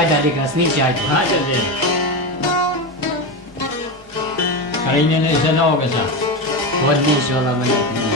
Hajde, Ali Krasnici, hajde. Hajde, dhe. Karinje në se nogë, sa. Vodni, shola, më në.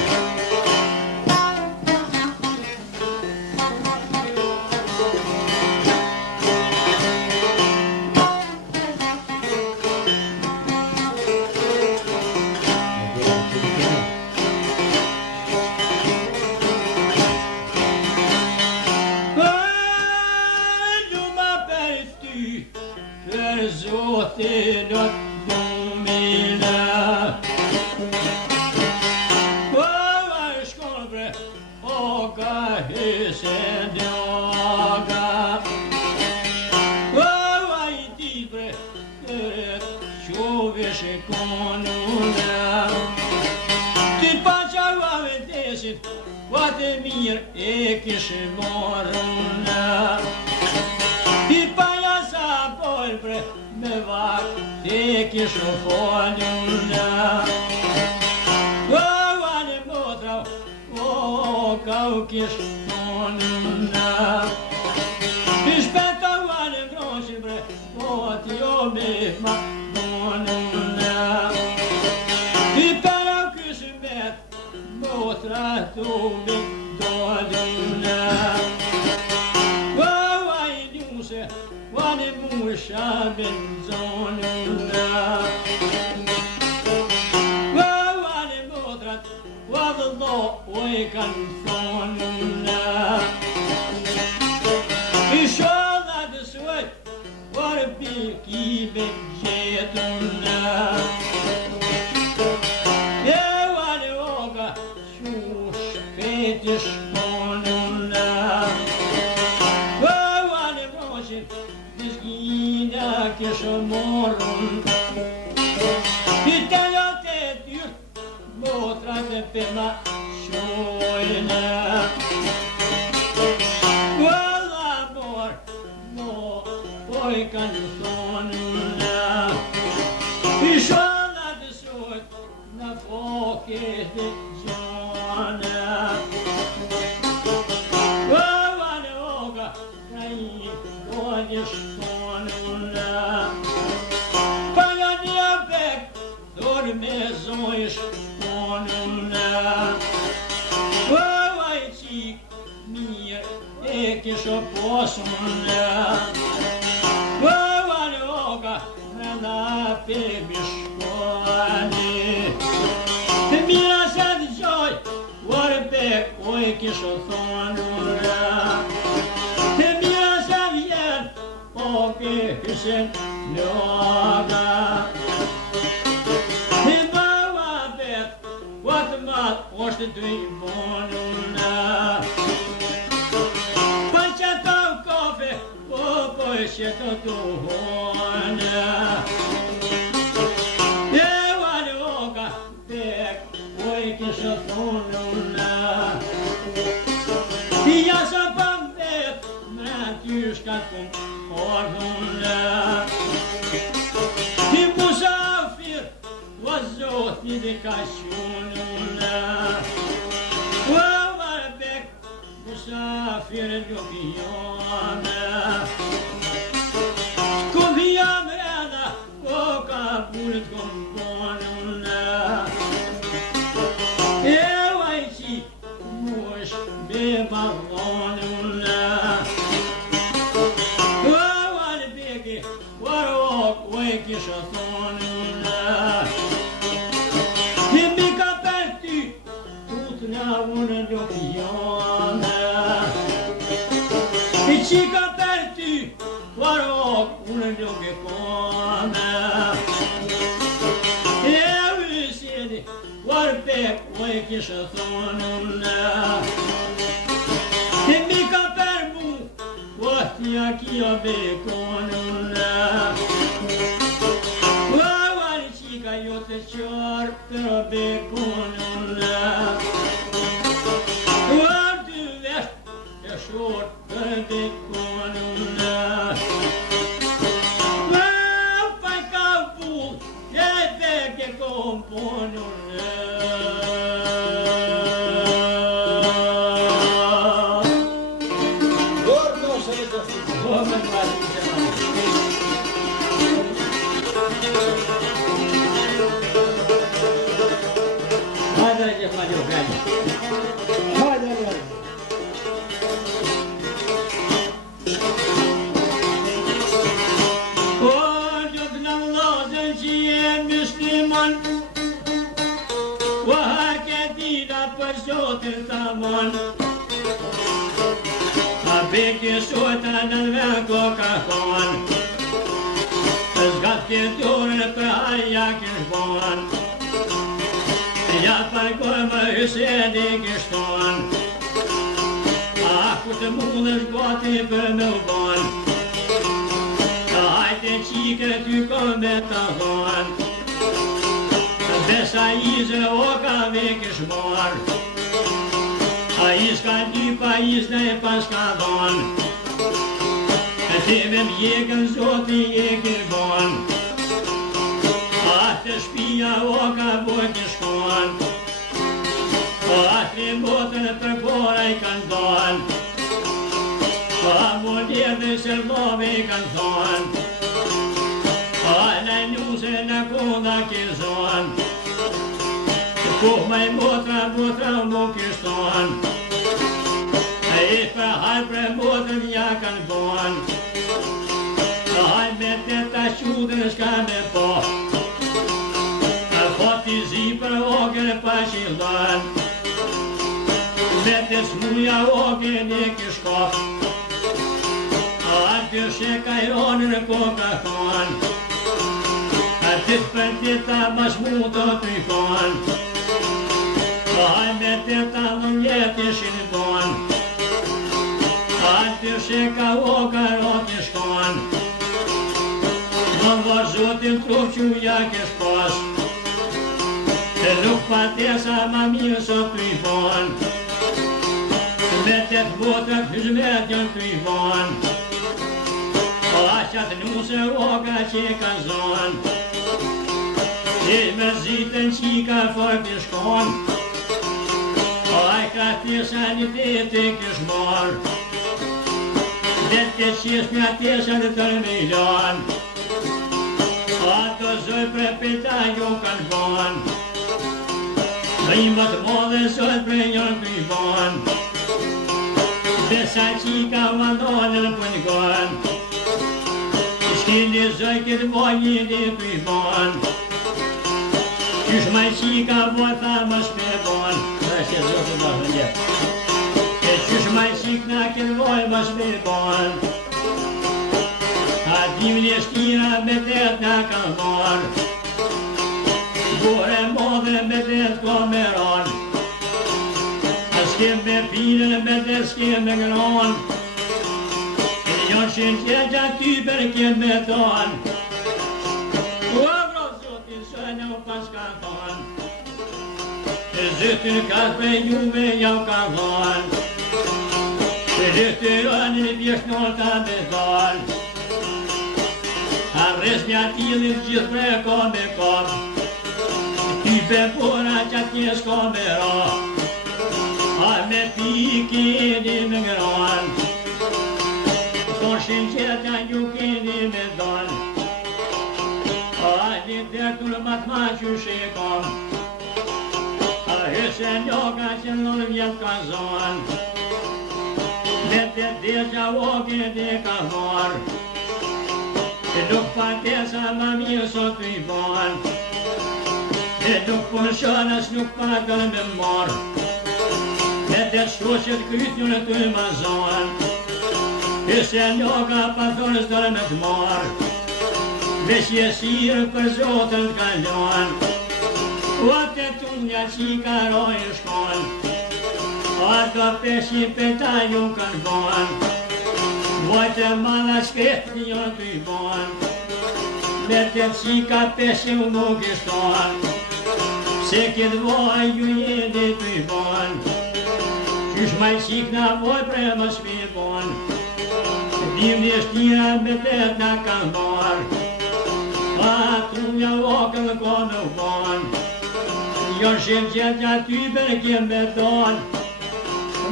Vamos, mon wa ke dina për zotin ta mon a beke sota në veko ka thon zgat ke dorën për haja kishbon ja parkoj më hyseni kishton a ku të mundesh gati për me u bon hajde qike ty kom me të thon besa izë o ka me kishmar a iz ka dypa iz ne pas ka dhon ti me mjekën zoti e kirbon të shpia o ka boj të shkon atë botën për bora i kanë dhon mo djedhe se love i kanë thon në njuse në koda kizon me motra mo kishton e për hajë për botën ja kanë bon hajë me të ta qudën shka me po Fati zi për ogen pa shildon me të smuja ogen e kishkof atë shekajronën po ka thon atë për tita mas mu të tyfon me të talën jetë shilbon atë sheka oga ro kishkon në zotin trup që ja kishkos nuk patesa ma mirë sot të i bon me të të botët hizmet janë të i bon qat nuse oga që ka zon e me zitën qika fër të shkon ka tesa një të kishmar dhe të qes me atesa në të milion ato zoj për pita jo kanë bon Rimbat modhe sot për njën të i bon Besa qika vandonën për një gon Shkili zoj këtë vojnë të i bon Qysh maj qika vota më shpe bon Qysh maj qikna këtë vojnë më shpe bon A dimli shtira me të nga ka mor Bore modhe me të komeron S'kem me pinën me të s'kem me ngron Njën shenë qeqa ty për kjen me ton Ua vro zotin sënë u pas ka thon Zytën ka për juve jau ka thon Zytën e vjeshnor ta me thon Arres mja tilin gjithë me kom Ty pe pora që atje s'ko me ra A me pikini me ngron Thoshin qeta ju kini me don A një dektur mat ma që shikon A hyse njoka që në vjet ka zon Me të deja oke dhe ka mor Nuk patesa ma mirë sot të i bon E nuk përshonës nuk patën me mor E të shoqet kryt njërë të i mazon E se njoka pathonës dërë me të mor Vesh jesirë për zotën të kalon O të tunja qika rojë shkon O të peshi peta ju kanë bon Vojtë madha shkret njërë të i bon Me të qika peshi u nuk ishton Se këtë voj ju jeni të i bon Qysh maj qikna voj pre më shpi bon Dim një shtira me të nga kanë bor Pa trunja okën ko me u bon Jo shem qetja ty për kjem me ton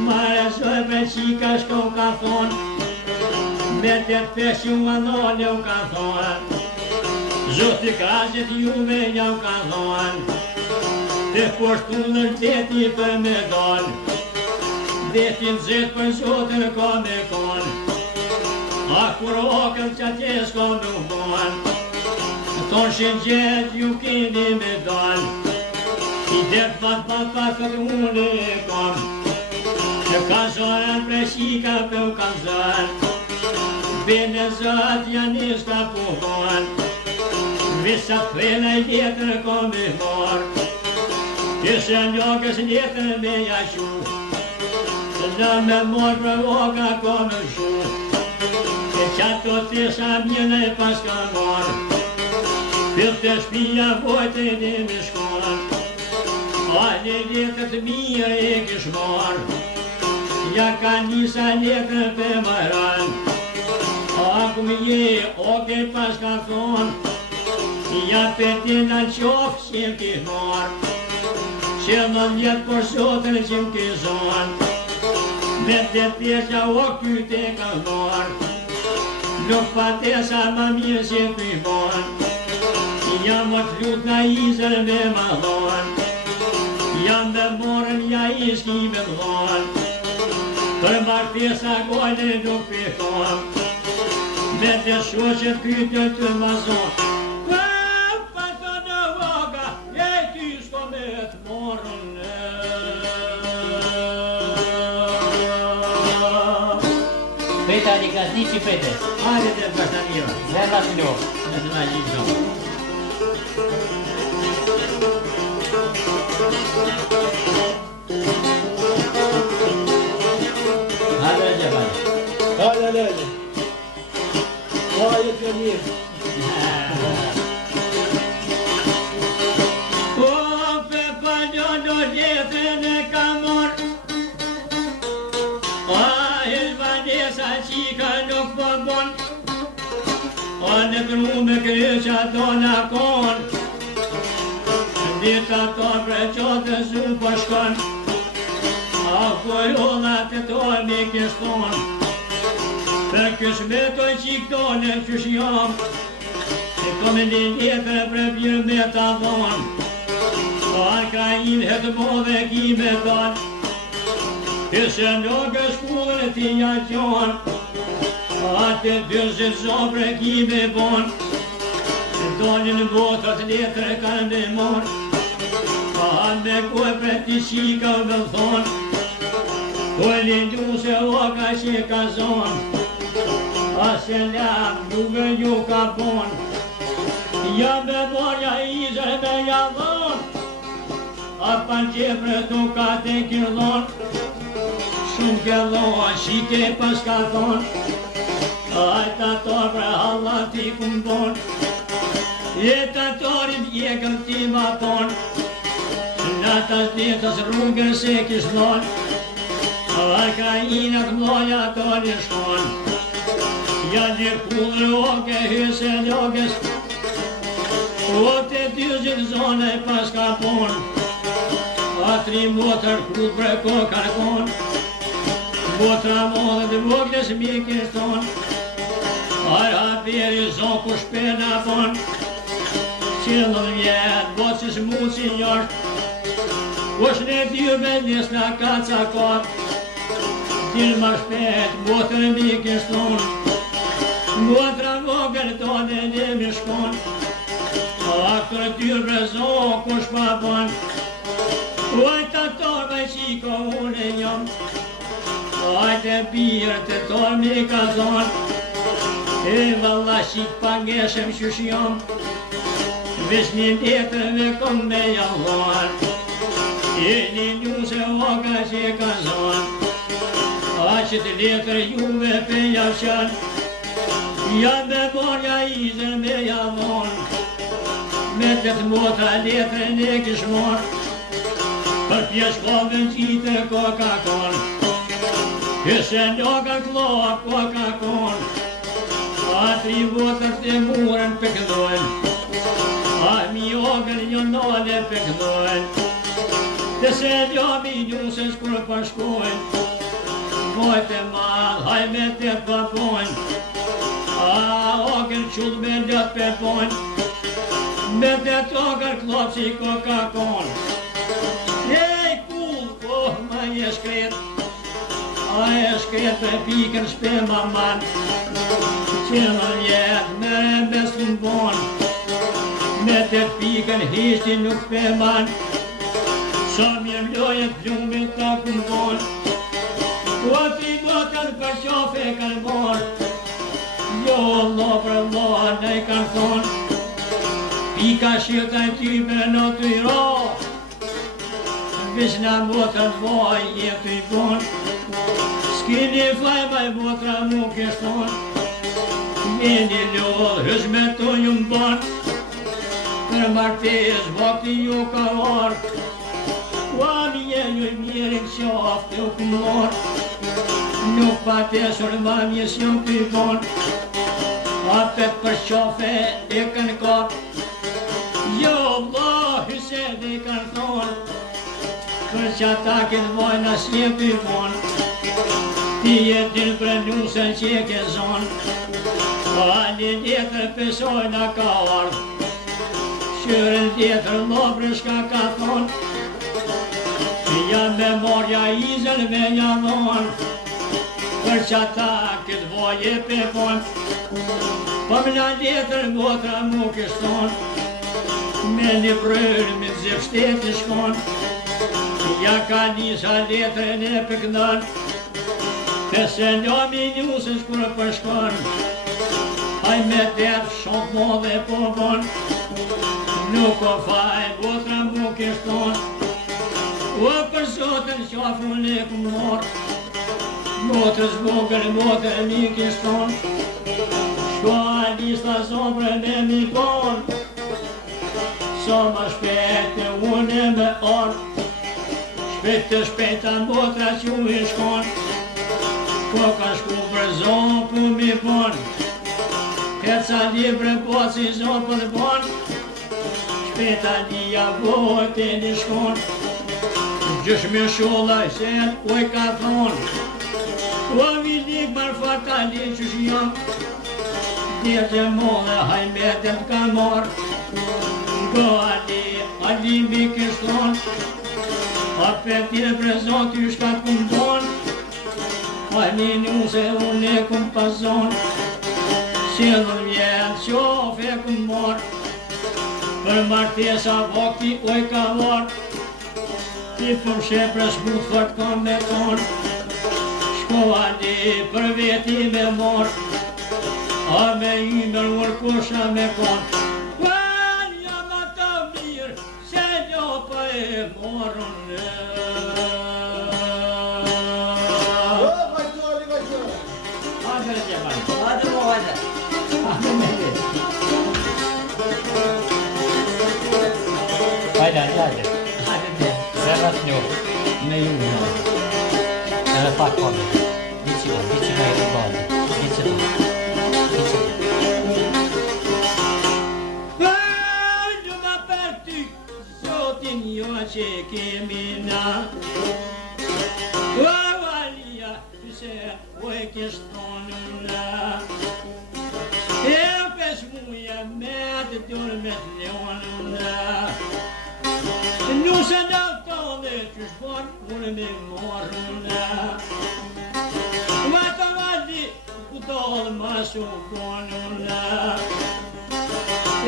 Mare zoj për qika shko ka thon Me të peshi u andone u ka thon Zoti krajët juve jau ka thon Dhe poshtu në teti për me don Dhe tin zet për zotën ka me kon A kur okën që atje s'ka me u bon Ton shëngjet ju keni me dal I det pat të unë e kam Në kazorën pre shika për u kazorën Bene zët janë ishka puhon Visa pëllë e jetër kom i mor Kishe njokës jetër me jashu Në me mor për oka kom i shu E qato të shabjën e pas ka mor Për të shpia vojtë e një me shkon Ale letët mija e kish mor Ja ka njësa letër për maran Aku je oke pas ka thon Ja për të në qofë që më kish mor Që më vjetë për sotën që më kish zon Me të tjesha o kyte ka mor Nuk pa tesa ma mirë që këj bon Jam më të lut na izër me ma dhon Jam me morën ja iski me dhon Për martesa gojnë nuk pihon Me të shoqet kyte të ma zon Pa të në voga e ty shko me të morën Peta një klasni që pete Hajde të bashtanira Zemra të një Në të ma gjithë Hajde e gjepaj Hajde lele Hajde të mirë O pe paljono jetën e ka mor O Elvanesa qika nuk po bon O në kru me kryqa do në kon Dita to pre qotë su po shkon A kojollat e to me kishton Për kësh me to qik to në qysh jam E kom e një letër pre pjër me ta dhon A krajin het modhe ki me don Ishe nuk e shkullën ti ja qon A të dyrëzit zopre ki me bon Donin botët letër kanë me mor A me koj pre ti shika me thon Koj lindu se oka që ka zon A se lam juve ju ka bon Ja me borja izër me ja dhon A pan qepre tu ka te killon Shumë kellon shike pas ka thon Ajta to pre Allah ti kum bon Jeta torim jekëm ti ma ton Natas ditës rrugën se kish non A krajinat mloja tonë shkon Ja një pullë oke hyse ljogës O të dyzit zone pas ka pon A tri motër krut bre ko karkon Motra modhe dhe voglës mi kishton Arha beri zon ku shpena pon Qëllën vjetë, boqës muci njërë Kush në dybe njës në kaca kot Dilë ma shpet, botër mi kishton Botra vogër tonë në mi shkon A kër dybe zon kush pa bon Ojta torbe qiko unë jam Ajte birë të torë mi ka zon E valla shik pangeshem qysh jam Vesh një letër me kom me jallon E një njuse oka që ka zon A që të letër juve pe javqan Ja me borja izër me jallon Me të të motra letër ne kish mor Për pjeshkovën qitë koka kon Këse njoka kloa koka kon A tri votër të murën pëkdojnë A mi ogër një nale pëkdojnë Të se ljomi njusës kur përshkojnë Mojtë e madhë, haj me të të pëpojnë A ogër qullë me lëtë pëpojnë Me të të ogër klopë si koka konë Ej kullë, oh ma je shkret A e shkret për pikën shpe ma manë Që më vjetë me besë të mbonë të pikën hishti nuk pëman, sa mirë mlojet plumit ta kumbon, ku tri botën për qafe kanë morë, jo Allah për Allah ne kanë thonë, pika shilta në type në të i ra, Vish në motën vaj jetë i bon, s'kini faj baj motra nuk e shton, jeni lodh hëzme të ju m'bon, për martes vakti ju ka arë, kuami jeni i mirin qaftë të u këmor, nuk patesur ma mjesion të i bon, apet për qafe e kanë kap, jo Allah hyse dhe i kanë thonë, për që ata këtë vojna s'jem t'i vonë, ti e din për nusën që e ke zonë, ali tjetër pësojna ka ardhë, shyrën tjetër lobrë shka ka thonë, jam me morja izën me jamonë, për që ata këtë voj e pe vonë, për mla tjetër motra mu kështonë, me një prërë me zep shtetë shkonë, ja ka njësa letrën e pëknan, pese njëmi njësës kur përshkon, aj me derë shumë modhe po bon, nuk o faj botra mu kështon, o për zotën qafun e këmor, motrës vogër motrë mi kështon, shko a lista zombre me mi bon, sa ma shpete unë me orë, shpeta motra që u i shkon, ko ka shku për zonë ku mi bon, peca libre po si zonë për bon, shpeta lija vojt e një shkon, gjësh me shulla sen u i ka thonë, ko mi lik marfata li që shjom, djetë molle hajmetet ka marë, ko ali mi kështon, apet tire prezon ty shka kumbon, a një njuse unë e kum pazon, qëllën vjetë qofe kum mor, për martesa vakti oj ka var, ti për shepres mut fort kam me ton, shko ali për veti me mor, a me imër mër kusha me kon, morën Hadi mo hadi. Hadi hadi. Zaraz nią. me ju në. Edhe pak kone. Dici me e të bani. Dici me. Gjuma për ty, zotin jo që kemi na. Valia, se o e kështonë na. E pes muja me të dërë me të leonë na. Nusë në tonë që shponë unë me morë na. Ma të valli ku dollë ma su konë na.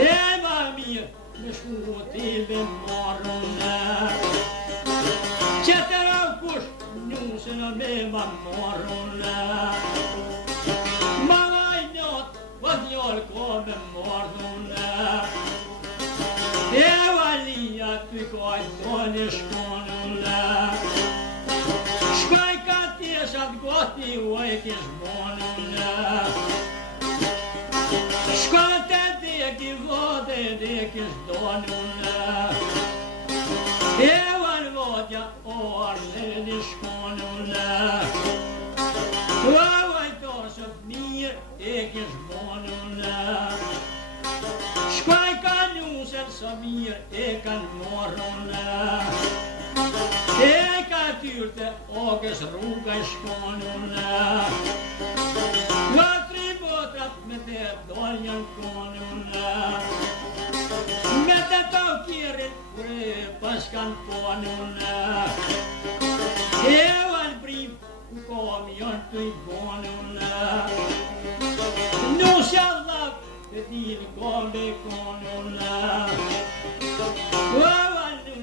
E ma mirë me shkuti me morë na. Që të rau kush nusë në me ma morë na. Ma vaj not, vët njërë ko me morë na. E valia ty kaj tonë shkonë na. Shkoj ka tesat goti uaj kish bonë na. Shkoj të deki vode dekish donë na. E van vodja orë në shkonë na. Uaj tosët mirë e kish bonë na. Shkoj ka njusën së mirë e kanë morë na. E ka tyrë të ogës rrugë shkonë na. Vatri botrat me të doljen konë na. Me të të kirit kure pas kanë ponë na. E van prim ku kom jonë të i bonë na. Nusja lap të dilë kom e konë zonuna.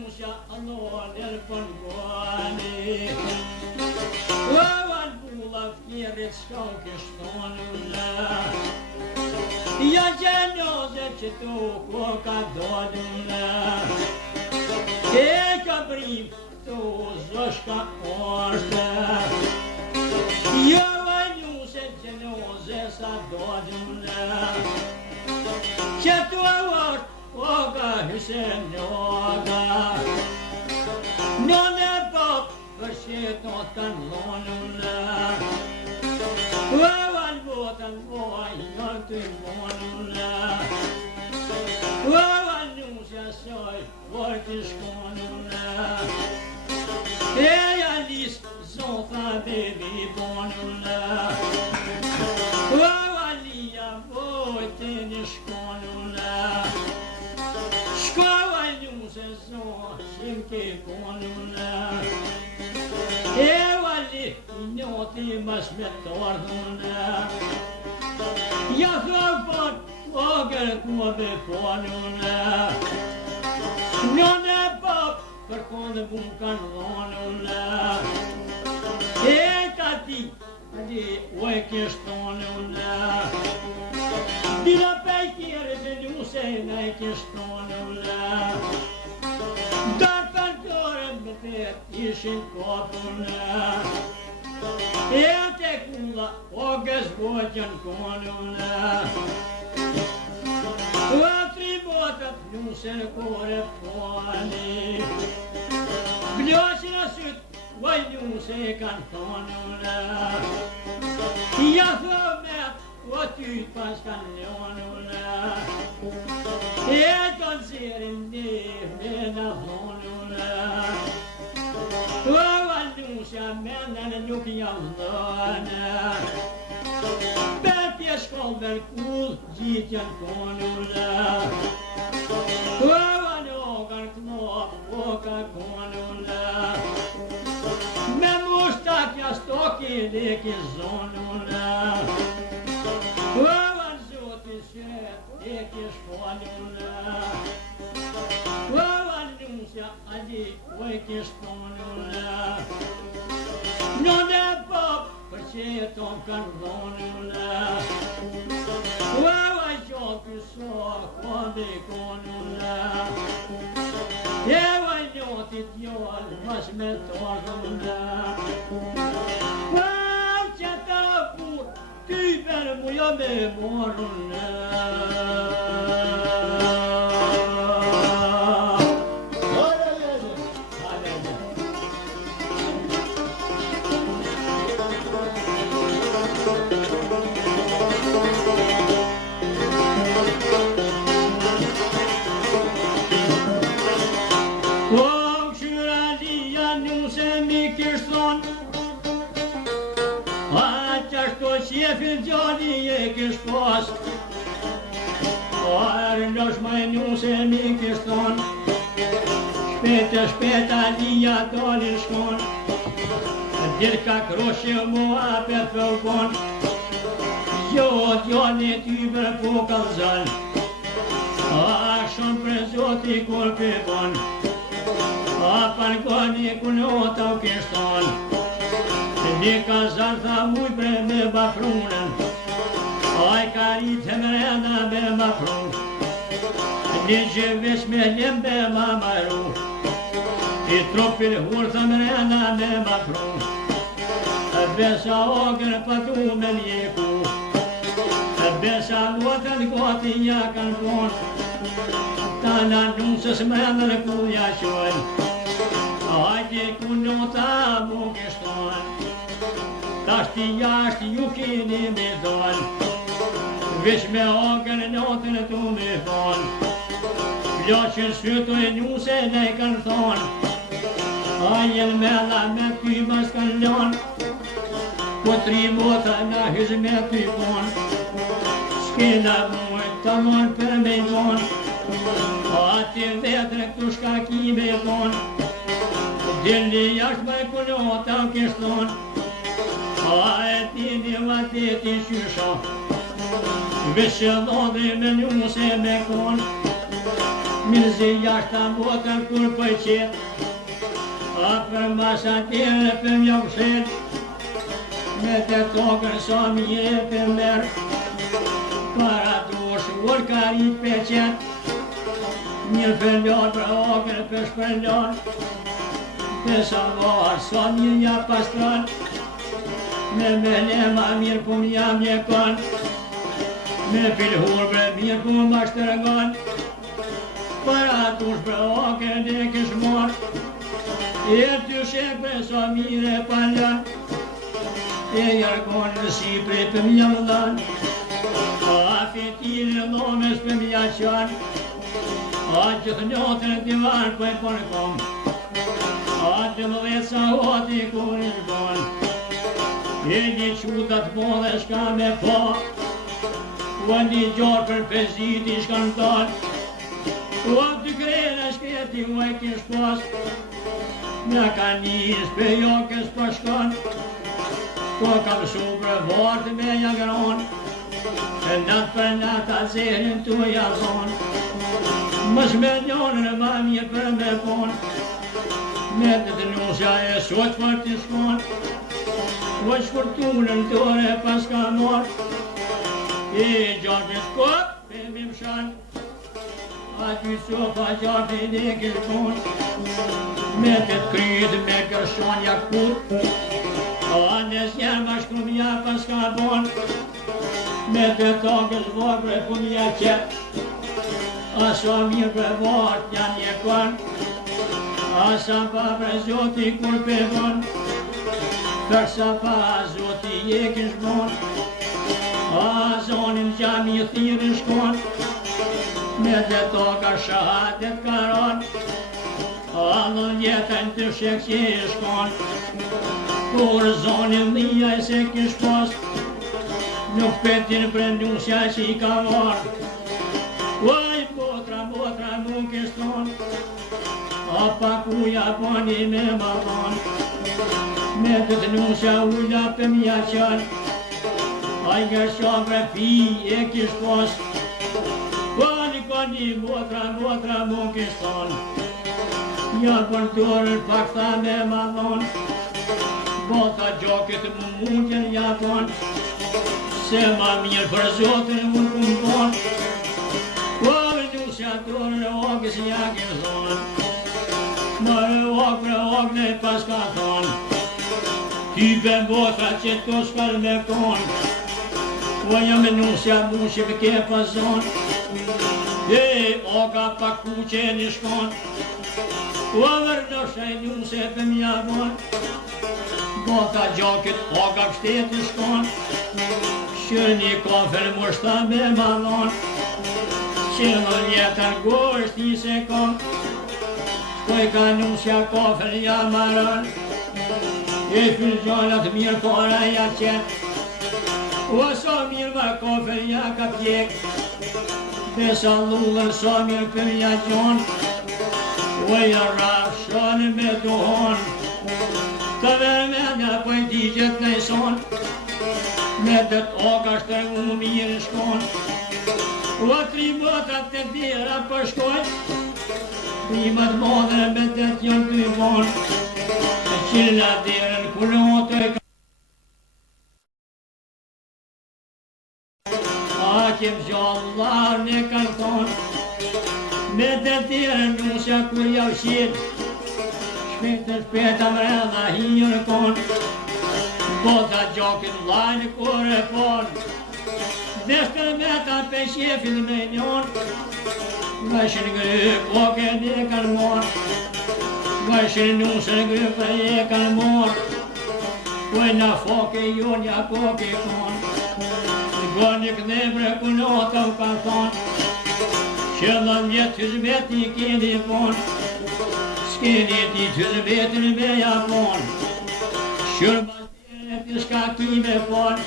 Nusja allon pangoni. Bula fjerit shkallke shtonuna. Ja gjenoze që tu koka doduna. E ka brim tu zoshka orte. Ja vajnuse gjenoze sa doduna. Që tu avart koka hysenjoga. Non e pop përshjetot kanë lonuna. Vavan botan voj në të monuna. Vavan nusja soj voj të shkonuna. E jalis zotha bebi bonuna. Vavan lija voj të një shkonuna. Shkovaj nusja zot shimke bonuna. E vali njoti mas me tordhuna. Ja thapon ogër kuave ponuna. Njone pap kërkon bukan dhonuna. E tati adi oj kishtonuna. Dila pejkjere se njuse ne kishtonuna. Ishin kopuna. E te kulla ogës voqën konuna. Tri botat nusen kore poni. Bloshin a syt vaj nuse kan thonuna. Ja thëmet o ty pas kan ljonuna. E ton sirin me na thonuna. Nusja menen nuk jam dhëna. Bërtje shkollëver kull gjitjen konuna. Ogar knop oka konuna. Me mushtakja stoki leki zonuna. Zoti shet leki shkonuna. Nusja adi oj kishtonuna. Non e pop përqeton kanë dhonuna. Vaj qopi sok kode konuna. E vaj njotit jol mas me tordhuna. Vaj që ta pur ty për mujo me moruna. Shefin gjani e kish pas. Arë ndosh maj nuse mi kish thon. Shpeta lija dalin shkon. Dirka kroshe mua për fëllkon. Jo gjani ty për po kalzan. A shumë për zoti kur pëpon. A për gani kunota u kish thon. Një kazan tha muj bre me bafrunën. Aj ka rritë mrena me mafrun. Një gjëvesh me lembe ma maru. I tropil hurë mrena me mafrun. Besa ogër patu me mjeku. Besa lotën goti ja kan kon. Ta në nusës mrenër ku ja qojnë. Ajde kunota mu kishton. Tashti jashti ju keni me dal. Vesh me ogën notën tu me thon. Ploqën syto e njuse ne kan thon. Ajen mella me ty mas kan lon. Po tri mota na hyz me ty kon. Skena muj ta mon për me ton. Ati vetre këtu shka ki me thon. Dilli jashtë me kunota kishton. A e tini vati ti shysha. Vishë lodhe me njuse me kon Mirëzi jashta botën kur pëjqet A për masa tjere për mjavshet Me të tokën sa mje për merë Para dush urkari peqet Një përllar për okër për shpërllar Pesa varë sa një ja pastran Me lema mirë pun jam një kon Me filhur për mirë pun ma shtërgan Para dush për okër dhe kësh mor E të shek për sa mire pallan E jargon në Sipri për mja vëllan A fetinë lomes për mja qan A gjithë njotën divan për për kom A të më dhe sa hoti kur i shkon E një qutat po dhe shka me po O një gjarë për pezit i shkan ton O të krena shketi u e kish pas Mja ka njës për jo kës për shkon Ko kam su për vartë me jagron E natë për natë a zehrin tu jazon Mës me njonën ma mirë për me pon Me të të nusja e sot për të shkon O shkurtunën tore pas ka mor E gjarbit kop për me mshan A ty sofa gjarbit e kërkon Me të të krytë me kërshon jak put A nes jam a shkrumja pas ka bon Me të tokës vorë për punja qet A sa mirë për vart janë një kon A sa pa për zoti kur për bon Për sa pa zoti je kish bon A zonin gjami thirë shkon Me të toka shahadet karon A në jetën të shek që i shkon Kur zonin dhia e se kish post Nuk petin për ndusja që i ka varë Uaj, botra nuk e ston A pa kuja pani me ma ban Me të të nusja ujla për mja qan A i gërsha për pi e kish pos Pani kani botra nuk e ston Ja për dorën pak tha me ma ban Bota gjokit më mundjen ja ton Se ma mirë për zotin unë kum bon Ove nusja dorën e okës ja ke thon Në e ok ne pas ka thon Ty ben botra që të shkall me kon O jam e nusja mushi për ke pazon E oka pa ku që një shkon O vërdosha e nuse për mja bon Bota gjokit oka kështetë shkon Shër një kofër mushta me malon Që në jetën gosht një sekon Shkoj ka nusja kofër ja maron E fylgjonat mirë kora ja qet O so mirë ma kofër ja ka pjek Besa lullën so mirë për ja gjon O ja raf shonë me duhon Të vermenja për digjet në son Me të oka shtërgu mirë shkon O tri botrat të dira për shkoj Primat modhe me të t'jon të bon E qilla dirën kullon të ka A kem gjallar në kanë thon Me të dirën nusja kur jau shit Shpeta mrella hirë kon Bota gjokit lajnë kur e pon Deshtër me ta pe shefil me njon Gajshin gryp oke dhe kanë mor Gajshin nusën gryp e kanë mor Kuj na foke jonja koke kon Goni kënebre kunota u kanë thon Që në vjetë hizmeti keni pon S'keni ti të hizmetin me japon Shërba e të shka ki me pon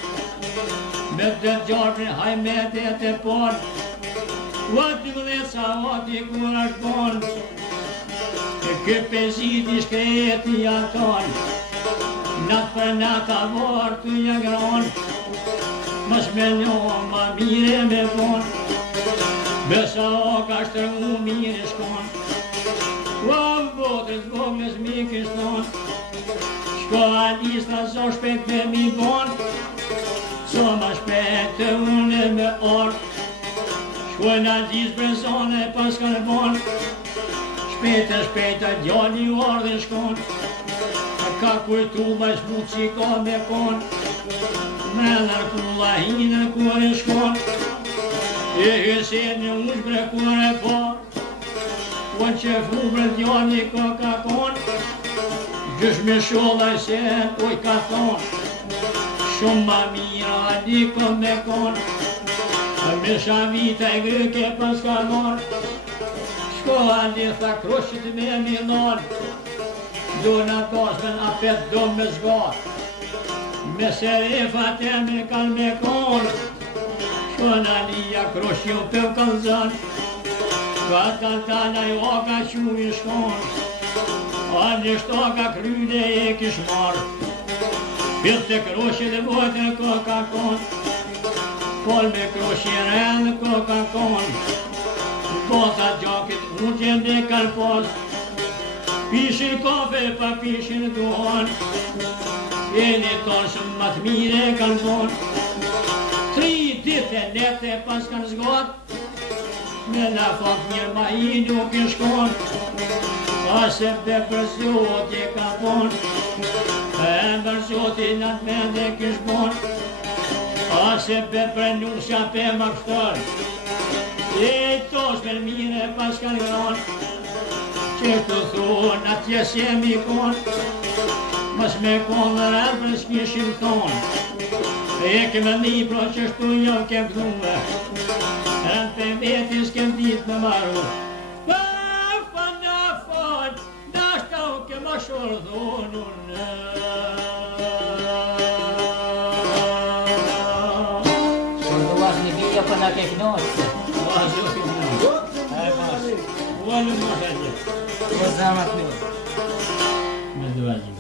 Me të gjarën haj me të pon O të vëdhesa o të kur është bon E këpezit i shkreti jaton Natë për natë a vorë të jagron Mas me njohë ma mire me bon Besa o ka shtërmu mire shkon Shko në botës voglës mi kështon Shko alista so shpet me mi bon So ma shpet të une me or Shko në altis presone pas kanë bon Shpeta djali ardhe shkon Ka kujtu ma shmut që ka me kon Me nërkulla hinë kërë shkon E hysen në ushbre kërë po Po që fubre djali ka kon Gjësh me shollaj se oj ka thon Shumë ma mira adi ko me kon Me shavita e gryke pas ka mon Shko adi tha kroshit me milon Do në tasmen apet do me zgar Me serifat e me kan me kon Shko në lija kroshjo për kanë zan Ka taltana i oka që i shkon A një shtoka kryde e kish mar Pil të kroshit e vojtën ka kon Pol me kroshit rëndë ka kon Bota gjakit unë që me kan pos Pishin kafe pa pishin duhan Jeni tonë shumë matë mire kanë bon 3 dite nete pas kanë zgot Me në fakt mirë ma i nuk i shkon Ase be për zot e ka bon E mbër zotin atë mende kish bon Ase be për nusja pe më kështër E tosh me mire pas kanë gron Që të thonë atje si e mi kon Mas me kon dhe rrë për s'kishim thonë E kemë një pro që shtu jo kem kënume E të veti s'kem dit me maru Pa në fond, nashta u kem a shordhonun Shorduas një video për në ke knoqë Vazhjo këmë E pash Uallë më shëgjë Po zamat një Me dëvazhjo